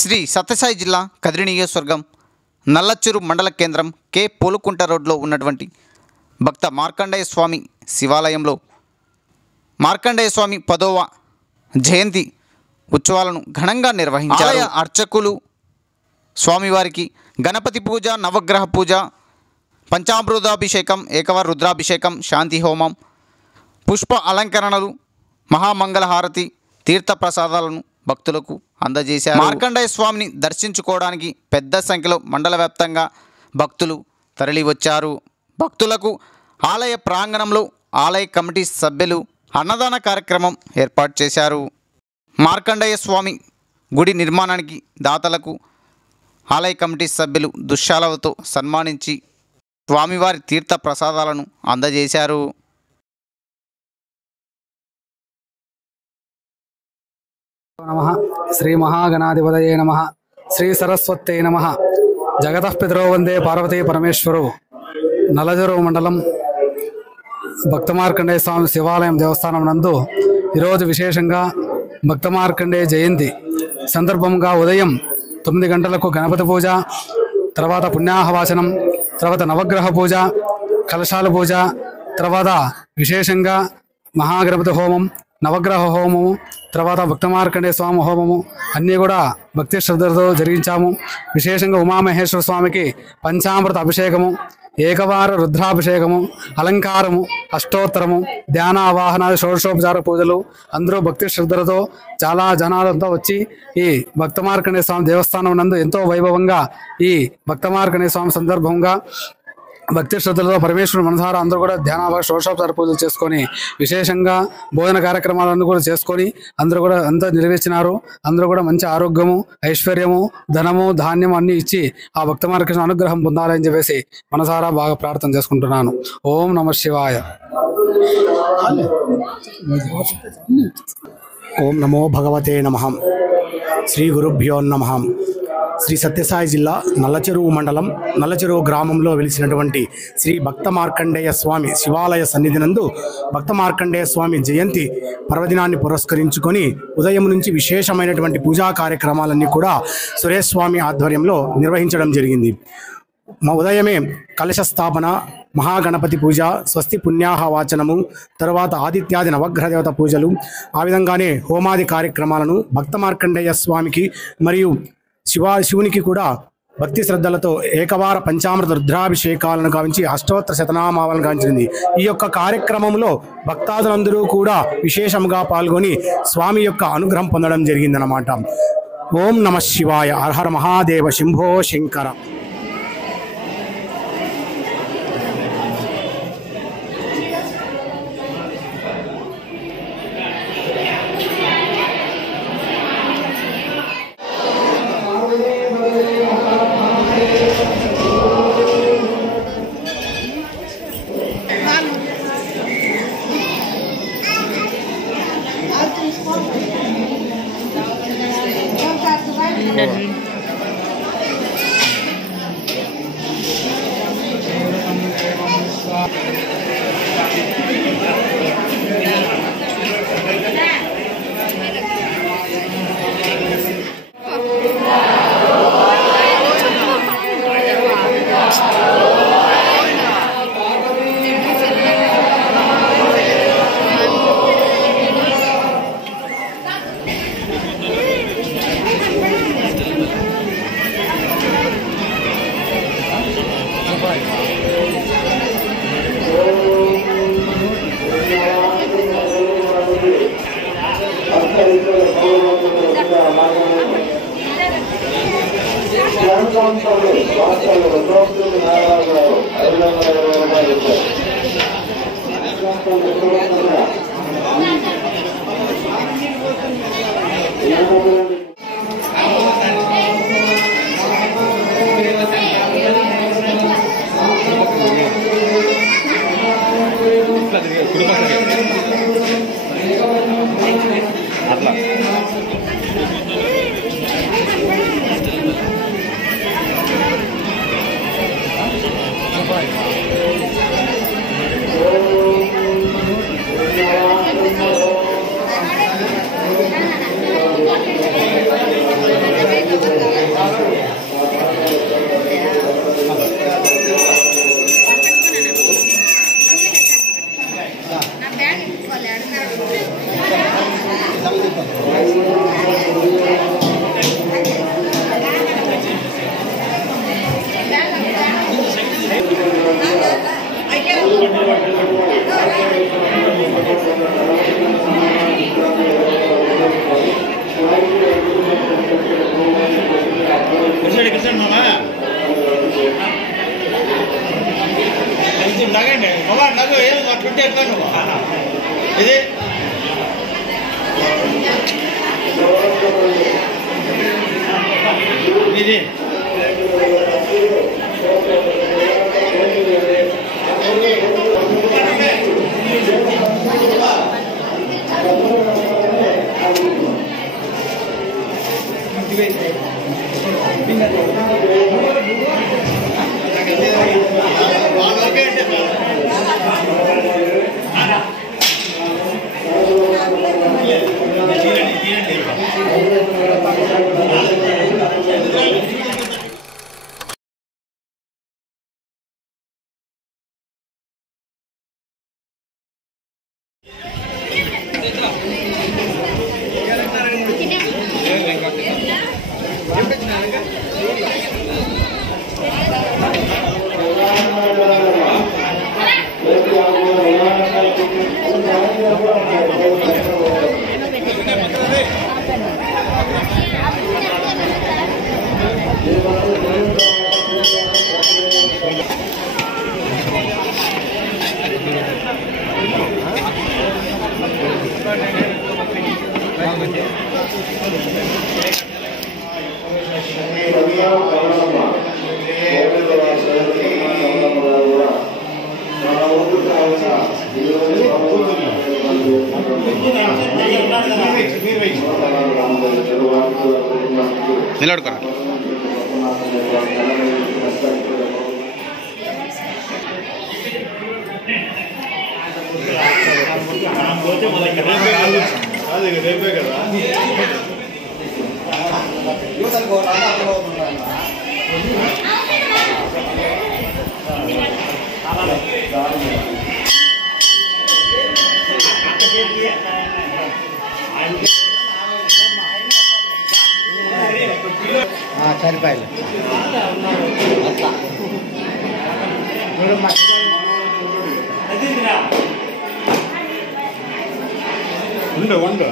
శ్రీ సత్యసాయి జిల్లా కదిరి నియోజకవర్గం నల్లచెరు మండల కేంద్రం కే పోలుకుంట రోడ్లో ఉన్నటువంటి భక్త మార్కండేయ స్వామి శివాలయంలో మార్కండేయ స్వామి 10వ జయంతి ఉత్సవాలను ఘనంగా నిర్వహించారు. అర్చకులు స్వామివారికి గణపతి పూజ, నవగ్రహ పూజ, పంచామృతాభిషేకం, ఏకవార రుద్రాభిషేకం, శాంతి హోమం, పుష్ప అలంకరణలు, మహామంగళహారతి, తీర్థప్రసాదాలను భక్తులకు అందజేశారు. మార్కండేయ స్వామిని దర్శించుకోవడానికి పెద్ద సంఖ్యలో మండల వ్యాప్తంగా భక్తులు తరలివచ్చారు. భక్తులకు ఆలయ ప్రాంగణంలో ఆలయ కమిటీ సభ్యులు అన్నదాన కార్యక్రమం ఏర్పాటు చేశారు. మార్కండేయ స్వామి గుడి నిర్మాణానికి దాతలకు ఆలయ కమిటీ సభ్యులు దుశ్శాలతో సన్మానించి స్వామివారి తీర్థ ప్రసాదాలను అందజేశారు. నమః శ్రీ మహాగణాధిపతయే నమః శ్రీ సరస్వత్యై నమః. జగతః పితరో వందే పార్వతీ పరమేశ్వరు. నల్లచెరు మండలం భక్త మార్కండేయ స్వామి శివాలయం దేవస్థానం నందు ఈరోజు విశేషంగా భక్త మార్కండేయ జయంతి సందర్భంగా ఉదయం 9 గంటలకు గణపతి పూజ, తర్వాత పుణ్యాహవాచనం, తర్వాత నవగ్రహ పూజ, కలశాల పూజ, తర్వాత విశేషంగా మహాగణపతి హోమం, నవగ్రహ హోమము, తర్వాత భక్త మార్కండేయ స్వామి హోమము అన్నీ కూడా భక్తి శ్రద్ధలతో జరిగించాము. విశేషంగా ఉమామహేశ్వర స్వామికి పంచామృత అభిషేకము, ఏకవార రుద్రాభిషేకము, అలంకారము, అష్టోత్తరము, ధ్యాన ఆవాహనాది షోడశోపచార పూజలు అందరూ భక్తి శ్రద్ధలతో చాలా జనాలతో వచ్చి ఈ భక్త మార్కండేయ స్వామి దేవస్థానం నందు ఎంతో వైభవంగా ఈ భక్త మార్కండేయ స్వామి సందర్భంగా భక్తి శ్రద్ధలతో పరమేశ్వరుడు మనసారా అందరూ కూడా ధ్యాన షోడశోపచార పూజలు చేసుకొని విశేషంగా భోజన కార్యక్రమాలన్నీ కూడా చేసుకొని అందరూ కూడా అంతా నెరవేర్చినారు. అందరూ కూడా మంచి ఆరోగ్యము, ఐశ్వర్యము, ధనము, ధాన్యము అన్నీ ఇచ్చి ఆ భక్త మార్కండేయ అనుగ్రహం పొందాలని చెప్పేసి మనసారా బాగా ప్రార్థన చేసుకుంటున్నాను. ఓం నమః శివాయ. ఓం నమో భగవతే నమః. శ్రీ గురుభ్యో నమః. శ్రీ సత్యసాయి జిల్లా నల్లచెరు మండలం నల్లచెరు గ్రామంలో వెలిసినటువంటి శ్రీ భక్త మార్కండేయ స్వామి శివాలయ సన్నిధి నందు భక్త మార్కండేయ స్వామి జయంతి పర్వదినాన్ని పురస్కరించుకొని ఉదయం నుంచి విశేషమైనటువంటి పూజా కార్యక్రమాలన్నీ కూడా సురేష్ స్వామి ఆధ్వర్యంలో నిర్వహించడం జరిగింది. మా ఉదయమే కలశ స్థాపన, మహాగణపతి పూజ, స్వస్తి పుణ్యాహవాచనము, తర్వాత ఆదిత్యాది నవగ్రహ దేవత పూజలు, ఆ విధంగానే హోమాది కార్యక్రమాలను భక్త మార్కండేయ స్వామికి మరియు శివునికి కూడా భక్తి శ్రద్ధలతో ఏకవార పంచామృత రుద్రాభిషేకాలను గావించి అష్టోత్తర శతనామాలను గావించింది. ఈ యొక్క కార్యక్రమంలో భక్తాదులందరూ కూడా విశేషంగా పాల్గొని స్వామి యొక్క అనుగ్రహం పొందడం జరిగిందన్నమాట. ఓం నమః శివాయ. హర హర మహాదేవ శంభో శంకర. నాకు ఏం అట్టుంటే ఎట్లా నువ్వు ఇది ఇది నిలబడుకోరా. రేపే కదా సరిపోయి ఉండు ఉండు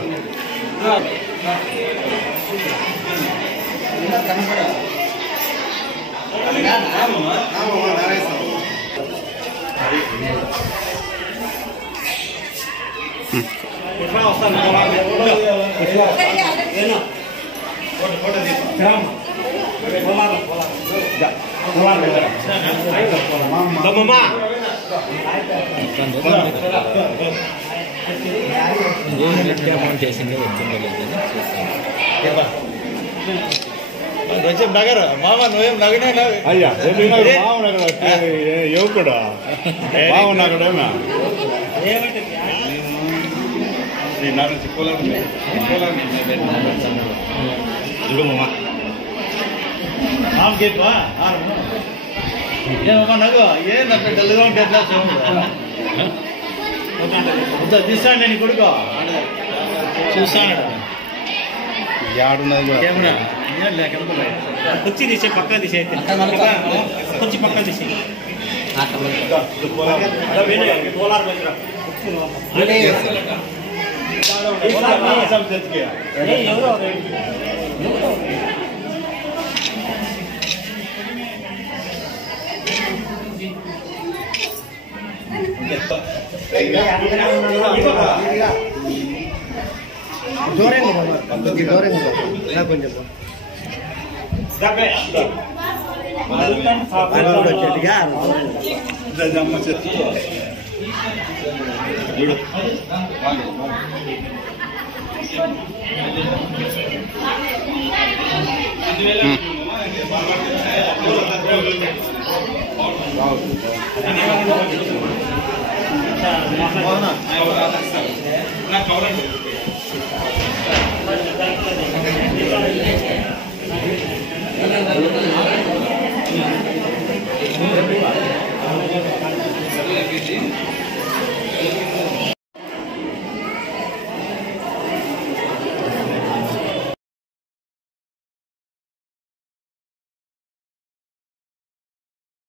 కొంచెం నగర మామ నువ్వేం నగనే అయ్యా యువకుడు బాగున్నాకడేమా ఏమమ్మా నగు ఏంటంటే డల్గా ఉంటే ఎట్లా తీస్తాను నేను కొడుకో చూస్తాను కుర్చీ తీసే పక్క తీసే కుర్చీ పక్క తీసే Gracias.